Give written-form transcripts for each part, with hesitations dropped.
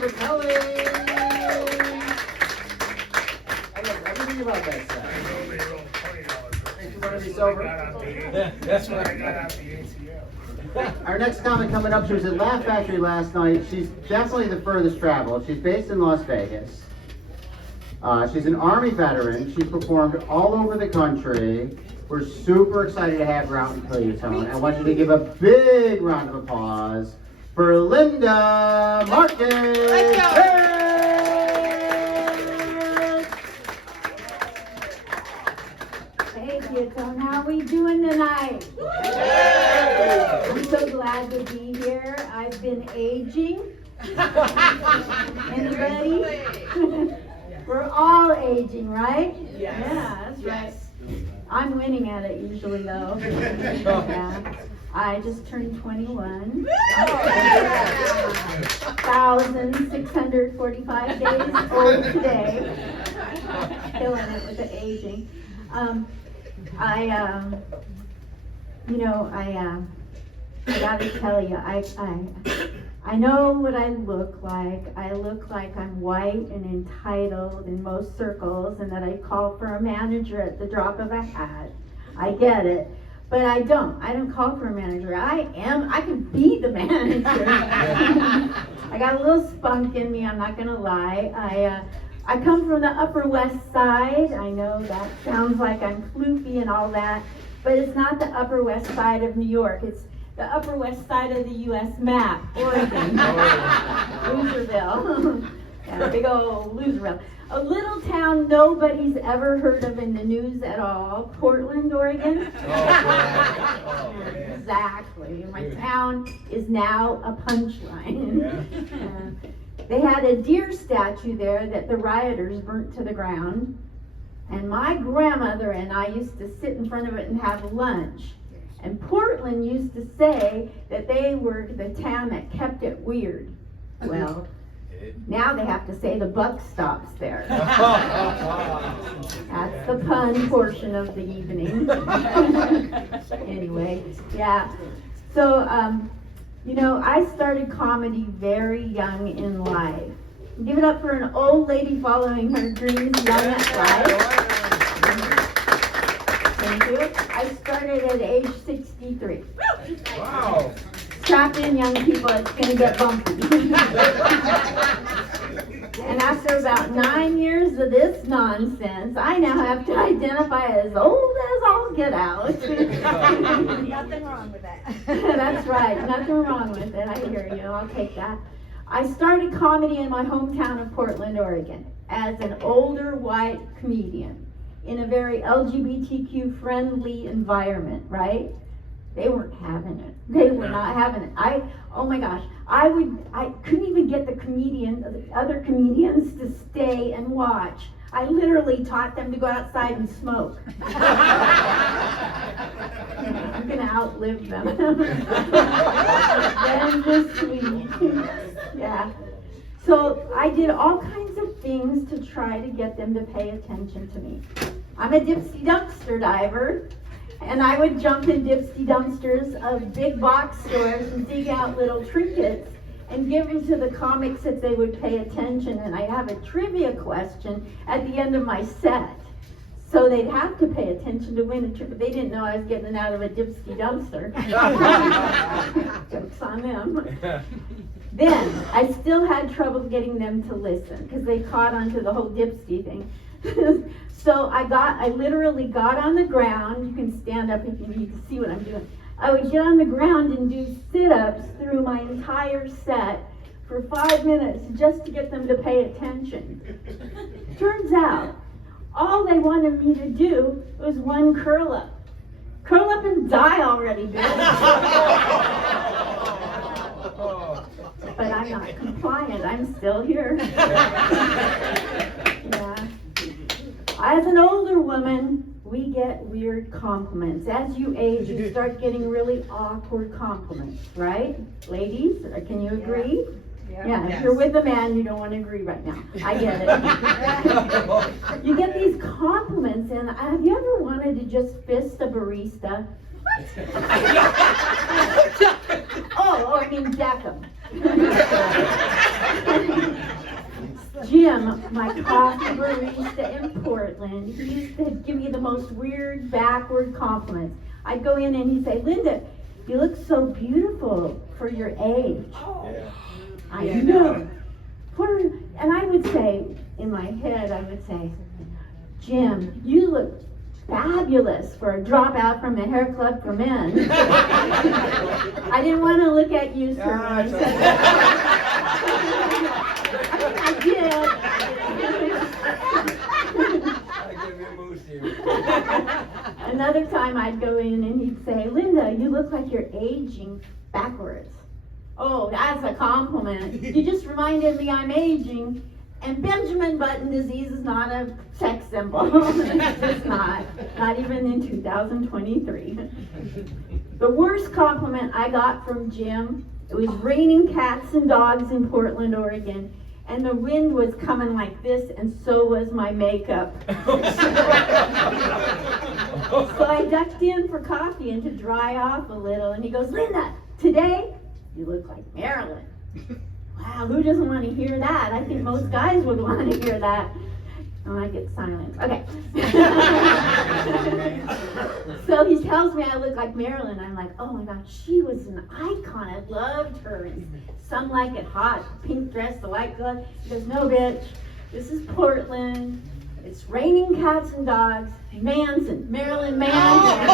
for Kelly. I love everything about that set. Thank you for letting me sober. That's what I got out the ACL. Our next comic coming up, she was at Laugh Factory last night. She's definitely the furthest traveled. She's based in Las Vegas. She's an Army veteran. She's performed all over the country. We're super excited to have her out in Peotone. I want you to give a big round of applause for Linda Martin. Hey, Peotone, how are we doing tonight? I'm so glad to be here. I've been aging. Anybody? We're all aging, right? Yes. Yeah, that's right. I'm winning at it usually, though. Yeah. I just turned 21. 1,645 days old today. Killing it with the aging. I gotta tell you, I know what I look like. I look like I'm white and entitled in most circles and that I call for a manager at the drop of a hat. I get it. But I don't call for a manager. I can be the manager. I got a little spunk in me, I'm not gonna lie. I come from the Upper West Side. I know that sounds like I'm floofy and all that, but it's not the Upper West Side of New York. It's the Upper West Side of the U.S. map, Oregon. Loserville. Yeah, big old Loserville. A little town nobody's ever heard of in the news at all, Portland, Oregon. Exactly. My town is now a punchline. They had a deer statue there that the rioters burnt to the ground. And my grandmother and I used to sit in front of it and have lunch. And Portland used to say that they were the town that kept it weird. Well, now they have to say the buck stops there. That's the pun portion of the evening. Anyway, yeah. So, I started comedy very young in life. Give it up for an old lady following her dreams young at life. Thank you. I started at age 63. Wow. Strap in, young people, it's going to get bumpy. And after about 9 years of this nonsense, I now have to identify as old as all get out. Nothing wrong with that. That's right, nothing wrong with it. I hear you, I'll take that. I started comedy in my hometown of Portland, Oregon, as an older white comedian in a very LGBTQ friendly environment, right? They weren't having it. They were not having it. Oh my gosh, I couldn't even get the other comedians to stay and watch. I literally taught them to go outside and smoke. I'm gonna outlive them. Them this sweet. Yeah. So I did all kinds of things to try to get them to pay attention to me. I'm a dipsy dumpster diver. And I would jump in dipsy dumpsters of big box stores and dig out little trinkets and give them to the comics if they would pay attention. And I have a trivia question at the end of my set. So they'd have to pay attention to win a trip. They didn't know I was getting out of a dipsy dumpster. Jokes on them. Then I still had trouble getting them to listen because they caught on to the whole dipsy thing. So I literally got on the ground. You can stand up if you need to see what I'm doing. I would get on the ground and do sit-ups through my entire set for 5 minutes just to get them to pay attention. Turns out, all they wanted me to do was one curl up. Curl up and die already, bitch. But I'm not compliant. I'm still here. Yeah. As an older woman, we get weird compliments. As you age, you start getting really awkward compliments, right? Ladies, can you agree? Yeah, if you're with a man, you don't want to agree right now. I get it. You get these compliments, and have you ever wanted to just fist a barista? I mean deck 'em. Jim, my coffee barista in Portland, he used to give me the most weird, backward compliments. I'd go in and he'd say, Linda, you look so beautiful for your age. I know. And I would say, in my head, I would say, Jim, you look fabulous for a dropout from the hair club for men. I didn't want to look at you, sir. When I said that. I did. Another time I'd go in and he'd say, Linda, you look like you're aging backwards. Oh, that's a compliment. You just reminded me I'm aging. And Benjamin Button disease is not a sex symbol. It's not even in 2023. The worst compliment I got from Jim, it was raining cats and dogs in Portland, Oregon, and the wind was coming like this, and so was my makeup. So I ducked in for coffee and to dry off a little, and he goes, Linda, today you look like Marilyn. Wow, who doesn't want to hear that? I think most guys would want to hear that. Oh, I get silence. Okay. So he tells me I look like Marilyn. I'm like, oh my God, she was an icon. I loved her. Some like it hot, pink dress, the white glove. He goes, no, bitch. This is Portland. It's raining cats and dogs. Manson, Marilyn Manson.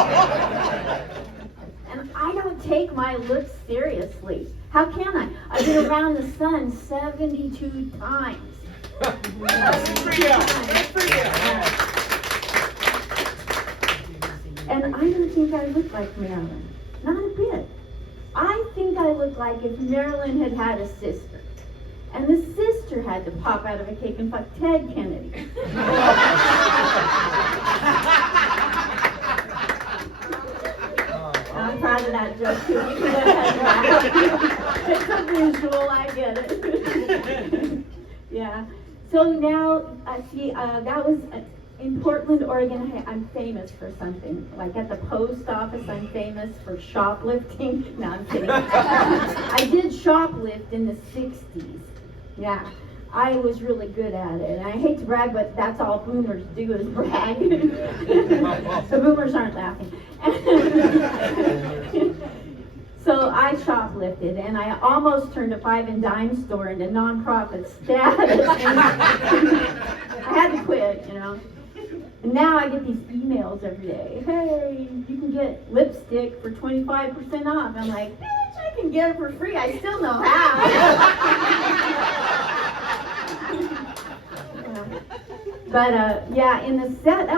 And I don't take my looks seriously. How can I? I've been around the sun 72 times. And I don't think I look like Marilyn. Not a bit. I think I look like if Marilyn had had a sister. And the sister had to pop out of a cake and fuck Ted Kennedy. I'm proud of that joke too. It's a visual, I get it. Yeah. So now, that was in Portland, Oregon. I'm famous for something. Like at the post office, I'm famous for shoplifting. No, I'm kidding. I did shoplift in the 60s. Yeah. I was really good at it. And I hate to brag, but that's all boomers do is brag. The boomers aren't laughing. So I shoplifted, and I almost turned a 5 and dime store into nonprofit status. I had to quit, you know. And now I get these emails every day. Hey, you can get lipstick for 25% off. I'm like, bitch, I can get it for free. I still know how. But yeah, in the set,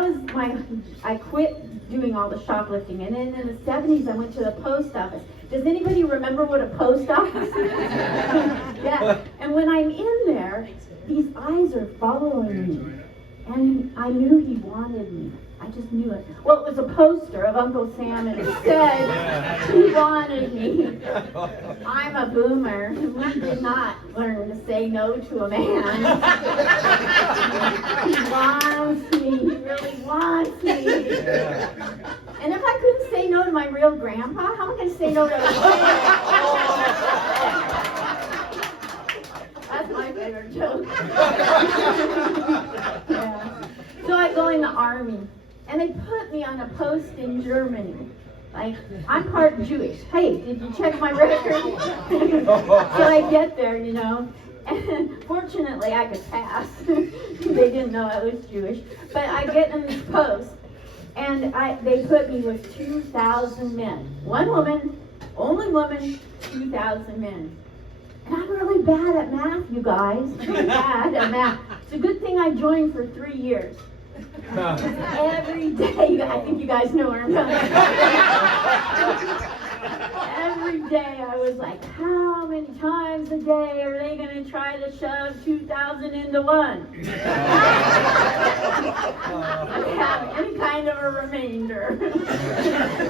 I quit doing all the shoplifting. And then in the 70s, I went to the post office. Does anybody remember what a post office is? Yeah, and when I'm in there, these eyes are following me. And I knew he wanted me. I just knew it. Well, it was a poster of Uncle Sam, and it said he wanted me. I'm a boomer. We did not learn to say no to a man. He wants me. He really wants me. And if I couldn't say no to my real grandpa, how am I going to say no to a That's my favorite joke. Yeah. So I go in the army, and they put me on a post in Germany. Like, I'm part Jewish. Hey, did you check my record? So I get there, you know, and fortunately I could pass. They didn't know I was Jewish. But I get in this post, and they put me with 2,000 men. One woman, only woman, 2,000 men. And I'm really bad at math, you guys. Really bad at math. It's a good thing I joined for 3 years. Every day, I think you guys know where I'm going. Every day I was like, how many times a day are they going to try to shove 2,000 into one? I don't have any kind of a remainder.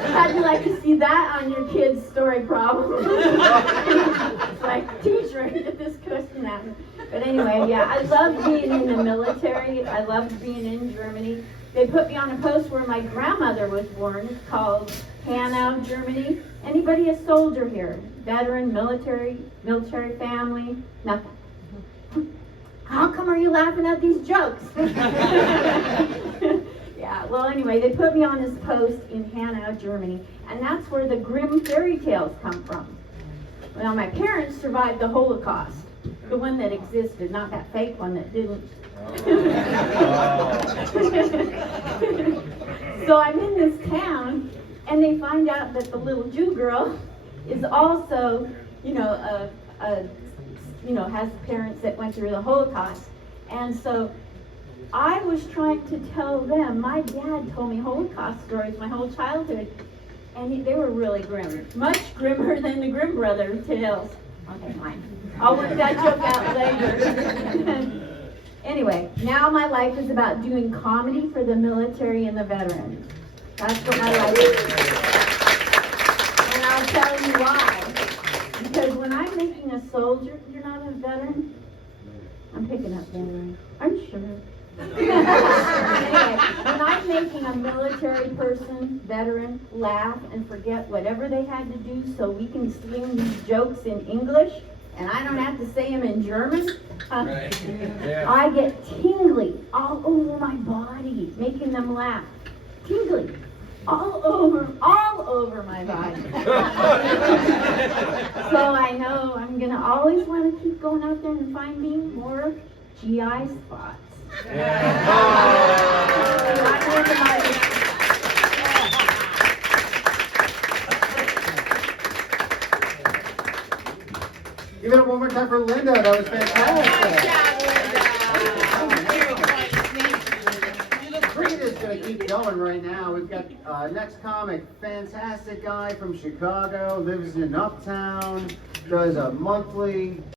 How'd you like to see that on your kid's story problem? It's like, teacher, get this question out. But anyway, yeah, I loved being in the military. I loved being in Germany. They put me on a post where my grandmother was born. It's called Hanau, Germany. Anybody a soldier here? Veteran, military family? Nothing. how come are you laughing at these jokes? Yeah, well, anyway, they put me on this post in Hanau, Germany, and that's where the Grimm fairy tales come from. Well, my parents survived the Holocaust, the one that existed, not that fake one that didn't. So I'm in this town, and they find out that the little Jew girl is also, has parents that went through the Holocaust. And so I was trying to tell them, my dad told me Holocaust stories my whole childhood, and they were really grim. Much grimmer than the Grimm brother tales. Okay, fine. I'll work that joke out later. Anyway, now my life is about doing comedy for the military and the veterans. That's what my life is. And I'll tell you why. Because when I'm making a soldier, you're not a veteran? I'm picking up veteran. I'm sure. Anyway, when I'm making a military person, veteran, laugh and forget whatever they had to do so we can sling these jokes in English, and I don't have to say them in German, I get tingly all over my body, making them laugh. Tingly. All over my body. So I know I'm gonna always want to keep going out there and finding more GI spots. Give it up one more time for Linda. That was fantastic. Rita's going to keep going right now. We've got next comic, fantastic guy from Chicago, lives in Uptown, does a monthly